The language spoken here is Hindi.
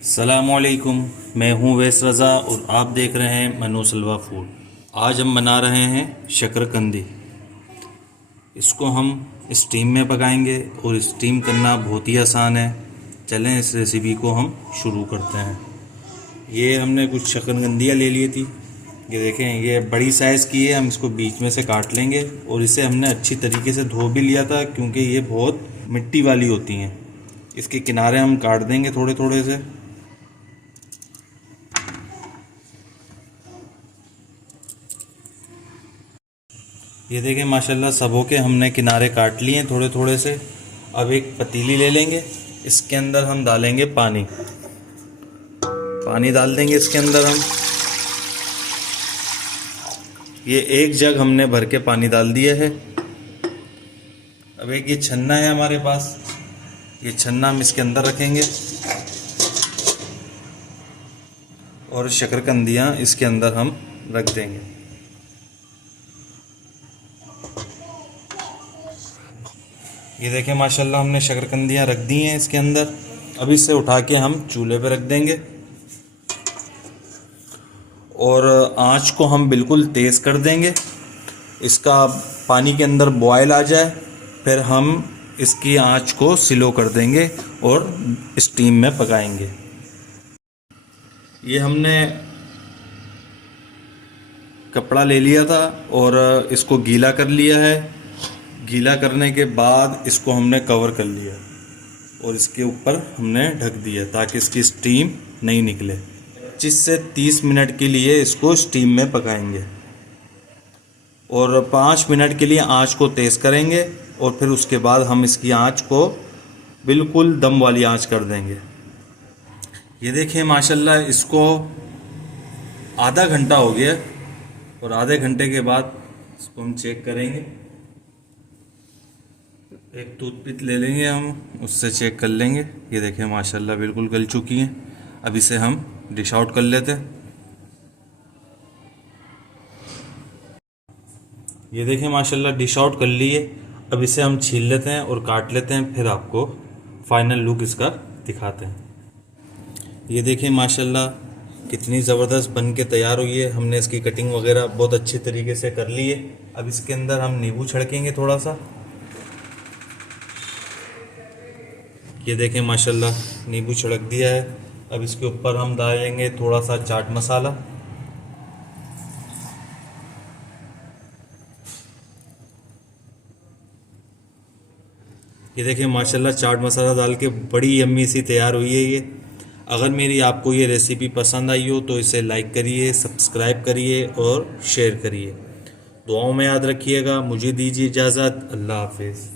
अस्सलामुअलैकुम, मैं हूं वैस रज़ा और आप देख रहे हैं मनोसलवा फूड। आज हम बना रहे हैं शकरकंदी। इसको हम स्टीम में पकाएंगे और स्टीम करना बहुत ही आसान है। चलें इस रेसिपी को हम शुरू करते हैं। ये हमने कुछ शकरकंदियाँ ले ली थी। ये देखें, ये बड़ी साइज़ की है। हम इसको बीच में से काट लेंगे और इसे हमने अच्छी तरीके से धो भी लिया था क्योंकि ये बहुत मिट्टी वाली होती हैं। इसके किनारे हम काट देंगे थोड़े थोड़े से। ये देखें, माशाल्लाह सबों के हमने किनारे काट लिए हैं थोड़े थोड़े से। अब एक पतीली ले लेंगे, इसके अंदर हम डालेंगे पानी डाल देंगे इसके अंदर हम। ये एक जग हमने भर के पानी डाल दिया है। अब एक ये छन्ना है हमारे पास, ये छन्ना हम इसके अंदर रखेंगे और शकरकंदियाँ इसके अंदर हम रख देंगे। ये देखें, माशाल्लाह हमने शकरकंदियाँ रख दी हैं इसके अंदर। अब इसे उठा के हम चूल्हे पे रख देंगे और आंच को हम बिल्कुल तेज़ कर देंगे। इसका पानी के अंदर बॉयल आ जाए, फिर हम इसकी आंच को स्लो कर देंगे और स्टीम में पकाएंगे। ये हमने कपड़ा ले लिया था और इसको गीला कर लिया है। गीला करने के बाद इसको हमने कवर कर लिया और इसके ऊपर हमने ढक दिया ताकि इसकी स्टीम नहीं निकले। 25 से 30 मिनट के लिए इसको स्टीम में पकाएंगे और 5 मिनट के लिए आंच को तेज़ करेंगे और फिर उसके बाद हम इसकी आंच को बिल्कुल दम वाली आंच कर देंगे। ये देखिए, माशाल्लाह इसको आधा घंटा हो गया और आधे घंटे के बाद इसको हम चेक करेंगे। एक टूथपिक ले लेंगे हम, उससे चेक कर लेंगे। ये देखें, माशाल्लाह बिल्कुल गल चुकी हैं। अब इसे हम डिश आउट कर लेते हैं। ये देखें, माशाल्लाह डिश आउट कर लिए। अब इसे हम छील लेते हैं और काट लेते हैं, फिर आपको फाइनल लुक इसका दिखाते हैं। ये देखें, माशाल्लाह कितनी ज़बरदस्त बन के तैयार हुई है। हमने इसकी कटिंग वगैरह बहुत अच्छी तरीके से कर ली है। अब इसके अंदर हम नींबू छिड़केंगे थोड़ा सा। ये देखें, माशाल्लाह नींबू छिड़क दिया है। अब इसके ऊपर हम डालेंगे थोड़ा सा चाट मसाला। ये देखें, माशाल्लाह चाट मसाला डाल के बड़ी यम्मी सी तैयार हुई है ये। अगर मेरी आपको ये रेसिपी पसंद आई हो तो इसे लाइक करिए, सब्सक्राइब करिए और शेयर करिए। दुआओं में याद रखिएगा। मुझे दीजिए इजाज़त। अल्लाह हाफिज़।